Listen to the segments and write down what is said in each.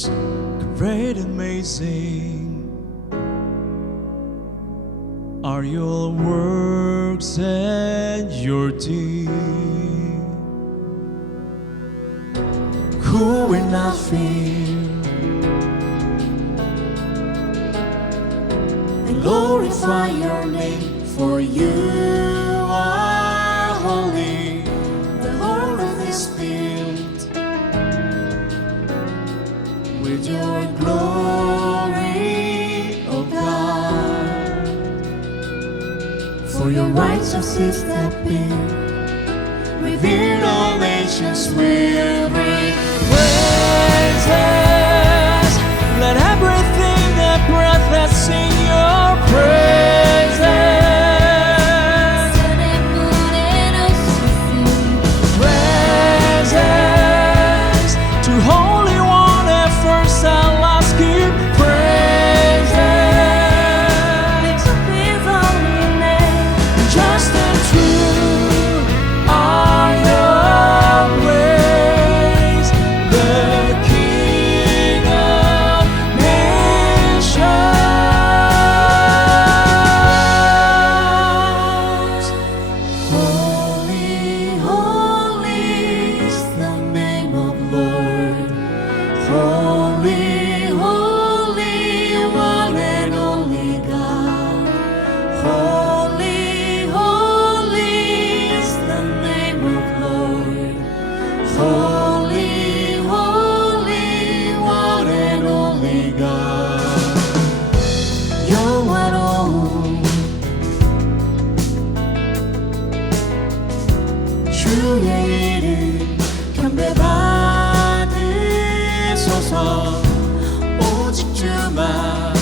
great and amazing are your works and your deeds. Who will not fear and glorify your name for you? houses that build, revealed all nations will break. 오직 주만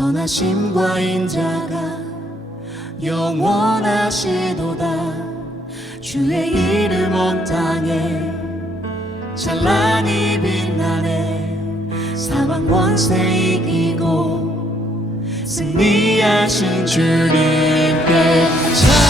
선하심과 인자가 영원하시도다. 주의 이름 온 땅에 찬란히 빛나네. 사망 원세 이기고 승리하신 주님께 찬